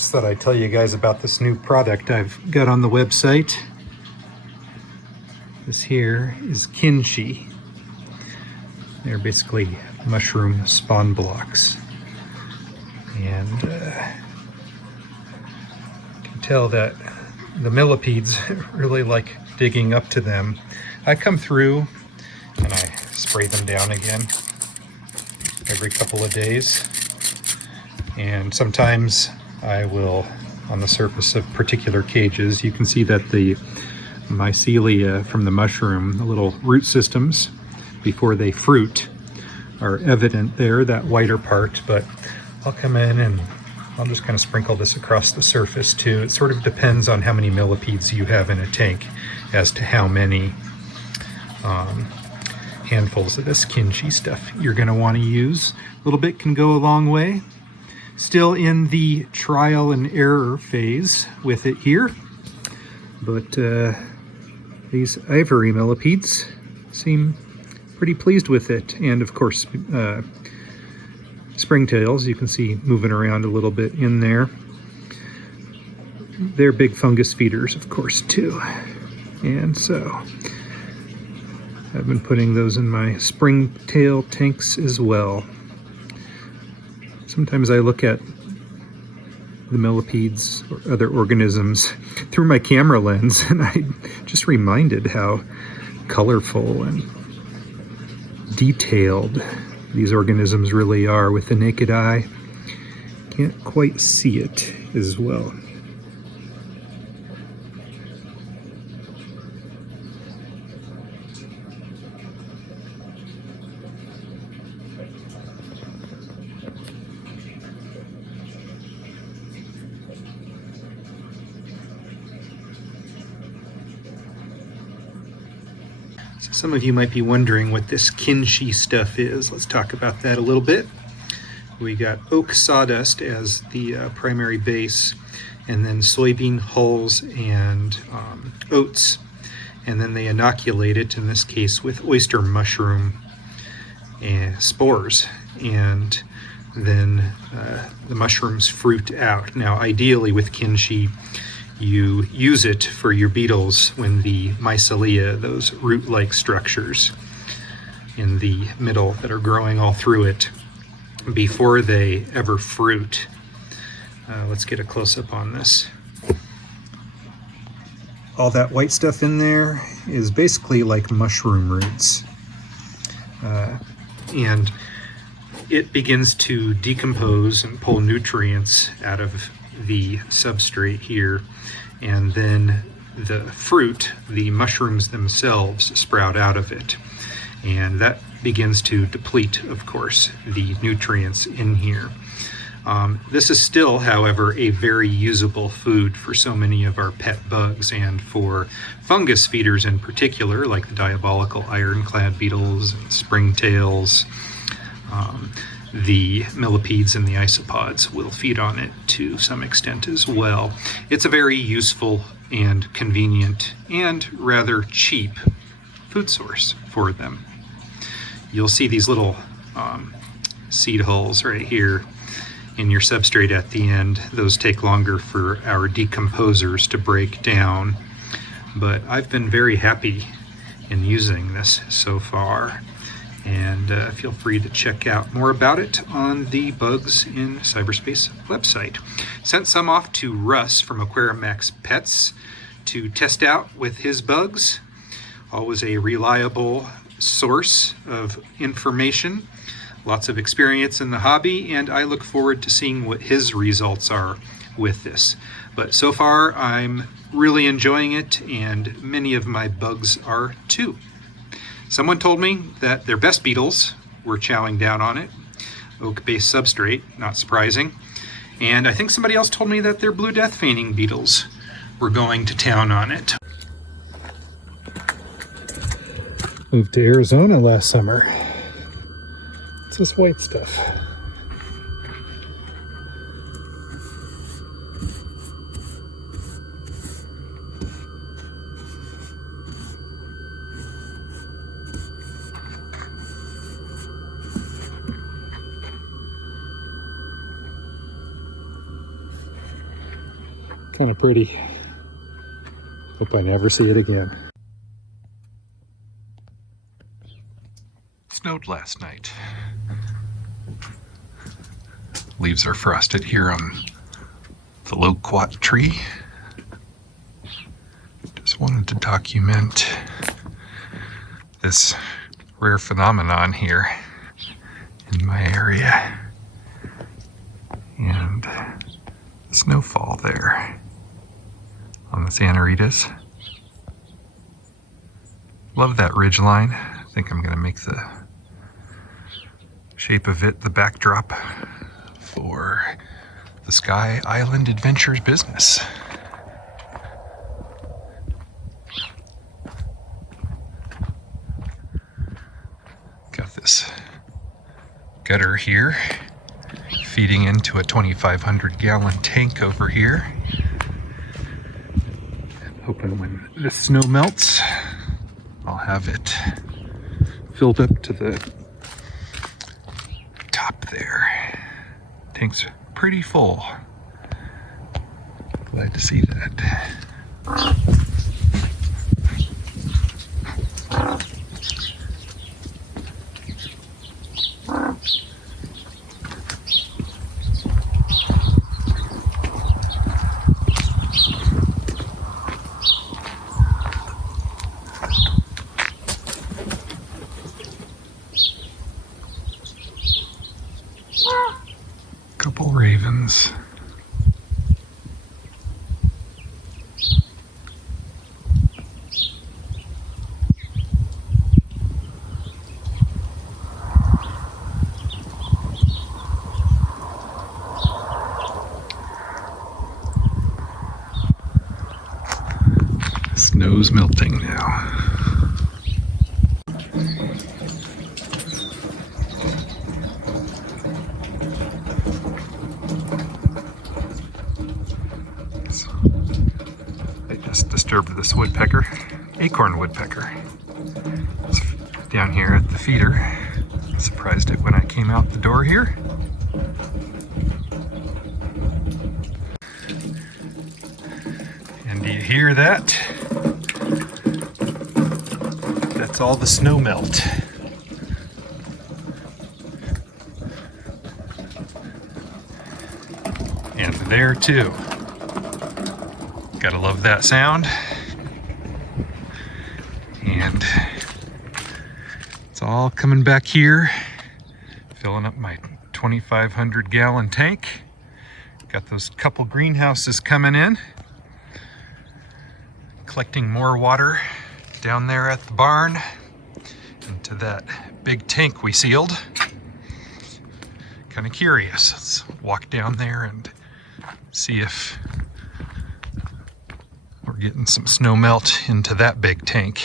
Just thought I'd tell you guys about this new product I've got on the website. This here is kinshi. They're basically mushroom spawn blocks. And you can tell that the millipedes really like digging up to them. I come through and I spray them down again every couple of days. And sometimes I will, on the surface of particular cages, you can see that the mycelia from the mushroom, the little root systems, before they fruit, are evident there, that whiter part. But I'll come in and I'll just kind of sprinkle this across the surface too. It sort of depends on how many millipedes you have in a tank as to how many handfuls of this kinshi stuff you're going to want to use. A little bit can go a long way. Still in the trial and error phase with it here, but these ivory millipedes seem pretty pleased with it. And of course, springtails, you can see moving around a little bit in there. They're big fungus feeders, of course, too. And so I've been putting those in my springtail tanks as well. Sometimes I look at the millipedes or other organisms through my camera lens, and I just reminded how colorful and detailed these organisms really are. With the naked eye, can't quite see it as well. Some of you might be wondering what this kinshi stuff is. Let's talk about that a little bit. We got oak sawdust as the primary base, and then soybean hulls and oats, and then they inoculate it, in this case with oyster mushroom and spores, and then the mushrooms fruit out. Now ideally with kinshi, you use it for your beetles when the mycelia, those root-like structures in the middle that are growing all through it, before they ever fruit. Let's get a close-up on this. All that white stuff in there is basically like mushroom roots. And it begins to decompose and pull nutrients out of the substrate here, and then the fruit, the mushrooms themselves, sprout out of it, and that begins to deplete, of course, the nutrients in here. This is still, however, a very usable food for so many of our pet bugs, and for fungus feeders in particular, like the diabolical ironclad beetles and springtails. The millipedes and the isopods will feed on it to some extent as well. It's a very useful and convenient and rather cheap food source for them. You'll see these little seed hulls right here in your substrate at the end. Those take longer for our decomposers to break down, but I've been very happy in using this so far. And feel free to check out more about it on the Bugs in Cyberspace website. Sent some off to Russ from Aquarium Max Pets to test out with his bugs. Always a reliable source of information. Lots of experience in the hobby, and I look forward to seeing what his results are with this. But so far, I'm really enjoying it, and many of my bugs are too. Someone told me that their best beetles were chowing down on it. Oak-based substrate, not surprising. And I think somebody else told me that their blue death feigning beetles were going to town on it. Moved to Arizona last summer. What's this white stuff? Kind of pretty. Hope I never see it again. Snowed last night. Leaves are frosted here on the loquat tree. Just wanted to document this rare phenomenon here in my area. And snowfall there on the Sonoritas. Love that ridge line. I think I'm going to make the shape of it the backdrop for the Sky Island Adventures business. Got this gutter here feeding into a 2,500 gallon tank over here. Hoping when the snow melts, I'll have it filled up to the top there. Tank's pretty full. Glad to see that. Couple ravens. Snow's melting now. I just disturbed this woodpecker, acorn woodpecker. It's down here at the feeder. Surprised it when I came out the door here. And do you hear that? That's all the snow melt. And there too. Gotta love that sound. And it's all coming back here, filling up my 2,500 gallon tank. Got those couple greenhouses coming in, collecting more water down there at the barn into that big tank we sealed. Kind of curious. Let's walk down there and see if we're getting some snow melt into that big tank.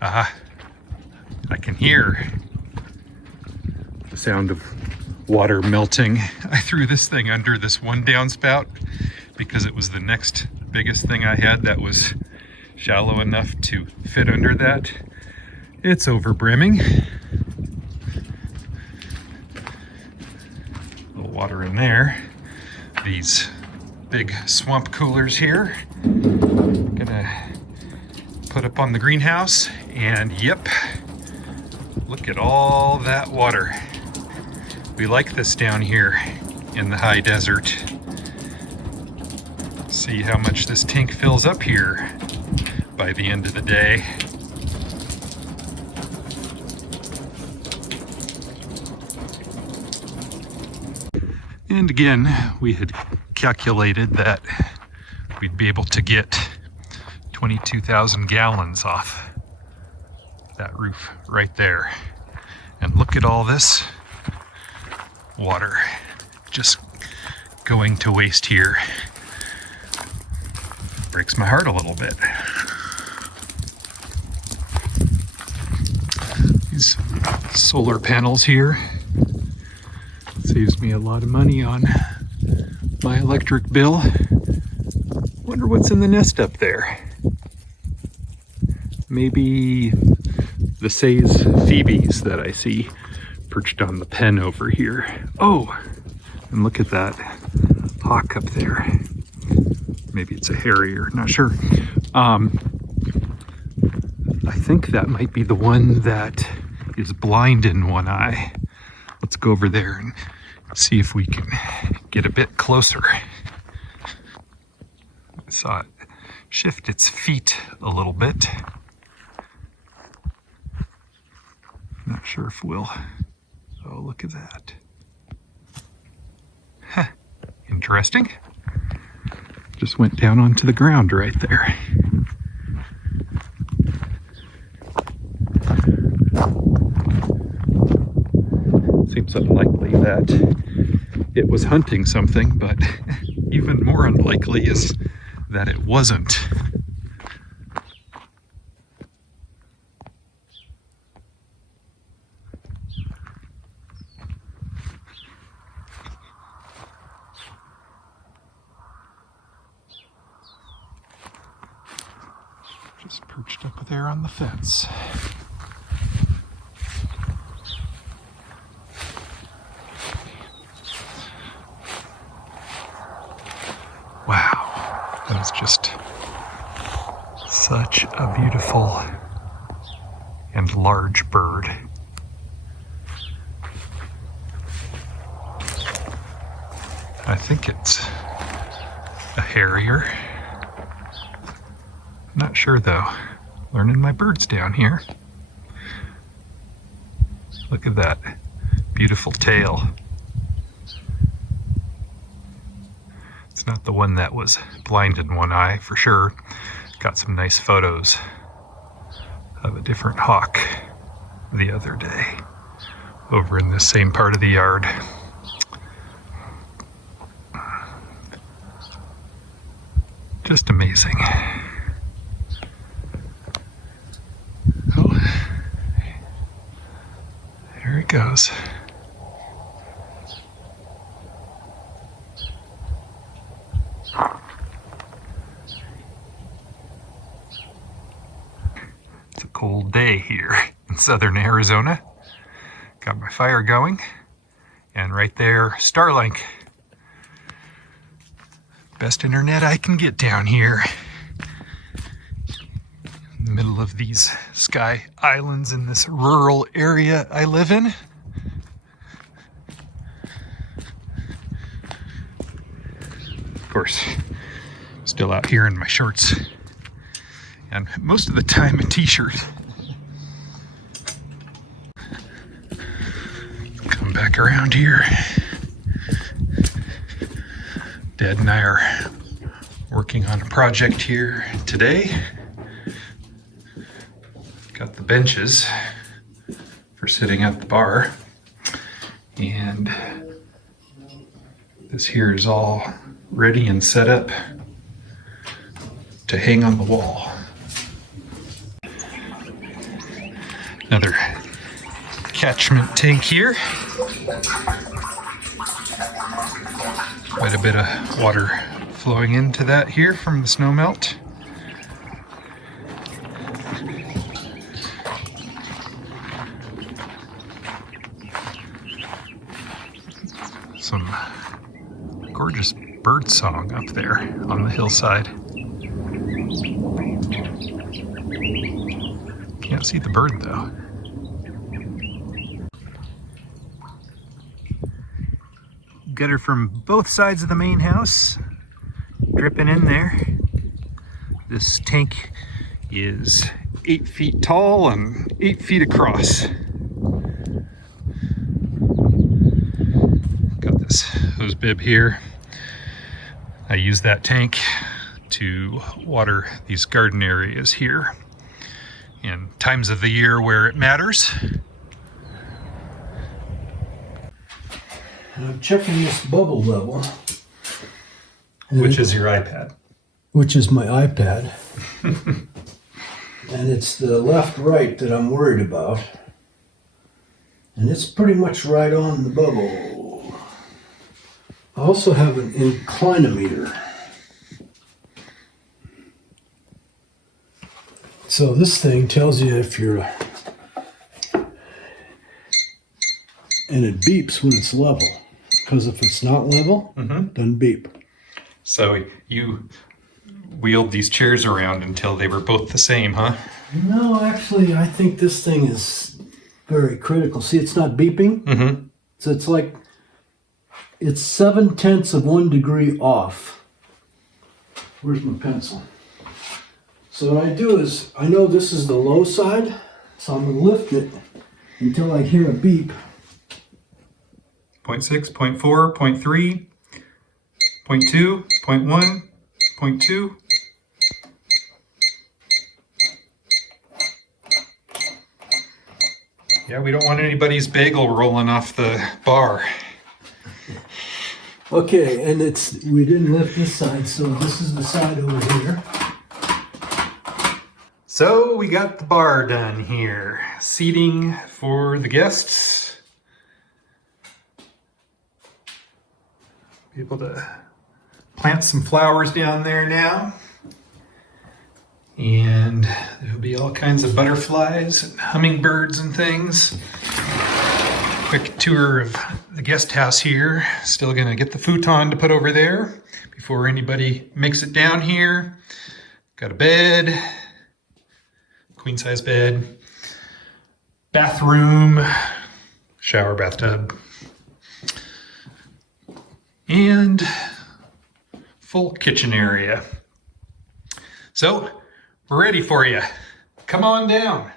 I can hear the sound of water melting. I threw this thing under this one downspout because it was the next biggest thing I had that was shallow enough to fit under that. It's over brimming. A little water in there. These big swamp coolers here. Gonna put up on the greenhouse, and yep, look at all that water. We like this down here in the high desert. See how much this tank fills up here by the end of the day. And again, we had calculated that we'd be able to get 22,000 gallons off that roof right there. And look at all this water just going to waste here. Breaks my heart a little bit. These solar panels here saves me a lot of money on my electric bill. Wonder what's in the nest up there. Maybe the Say's phoebes that I see perched on the pen over here. Oh, And look at that hawk up there. Maybe it's a harrier, not sure. I think that might be the one that is blind in one eye. Let's go over there and see if we can get a bit closer. I saw it shift its feet a little bit. Not sure if we'll... Oh, look at that. Huh. Interesting. Just went down onto the ground right there. Seems unlikely that it was hunting something, but even more unlikely is that it wasn't. Just perched up there on the fence. Wow, that is just such a beautiful and large bird. I think it's a harrier. Not sure though. Learning my birds down here. Look at that beautiful tail. It's not the one that was blind in one eye for sure. Got some nice photos of a different hawk the other day over in this same part of the yard. Just amazing. Oh, there it goes. It's a cold day here in southern Arizona. Got my fire going, and right there, Starlink. Best internet I can get down here. In the middle of these sky islands in this rural area I live in. Of course, still out here in my shorts. And most of the time a t-shirt. Come back around here. Dad and I are working on a project here today. Got the benches for sitting at the bar. And this here is all ready and set up to hang on the wall. Another catchment tank here. Quite a bit of water flowing into that here from the snow melt. Some gorgeous bird song up there on the hillside. Can't see the bird though. Gutter from both sides of the main house, dripping in there. This tank is 8 feet tall and 8 feet across. Got this hose bib here. I use that tank to water these garden areas here in times of the year where it matters. And I'm checking this bubble level. Which is your iPad? Which is my iPad. And it's the left-right that I'm worried about. And it's pretty much right on the bubble. I also have an inclinometer. So this thing tells you if you're... And it beeps when it's level. because if it's not level, doesn't beep. So you wheeled these chairs around until they were both the same, huh? No, actually, I think this thing is very critical. See, it's not beeping. So it's like, it's 0.7 of 1 degree off. Where's my pencil? So what I do is, I know this is the low side, so I'm going to lift it until I hear a beep. 0.6, 0.4, 0.3, 0.2, 0.1, 0.2. Yeah, we don't want anybody's bagel rolling off the bar. Okay, and we didn't lift this side, so this is the side over here. So we got the bar done here. Seating for the guests. Be able to plant some flowers down there now. And there'll be all kinds of butterflies and hummingbirds and things. Quick tour of the guest house here. Still gonna get the futon to put over there before anybody makes it down here. Got a bed, queen size bed, bathroom, shower, bathtub, and full kitchen area. So we're ready for you. Come on down.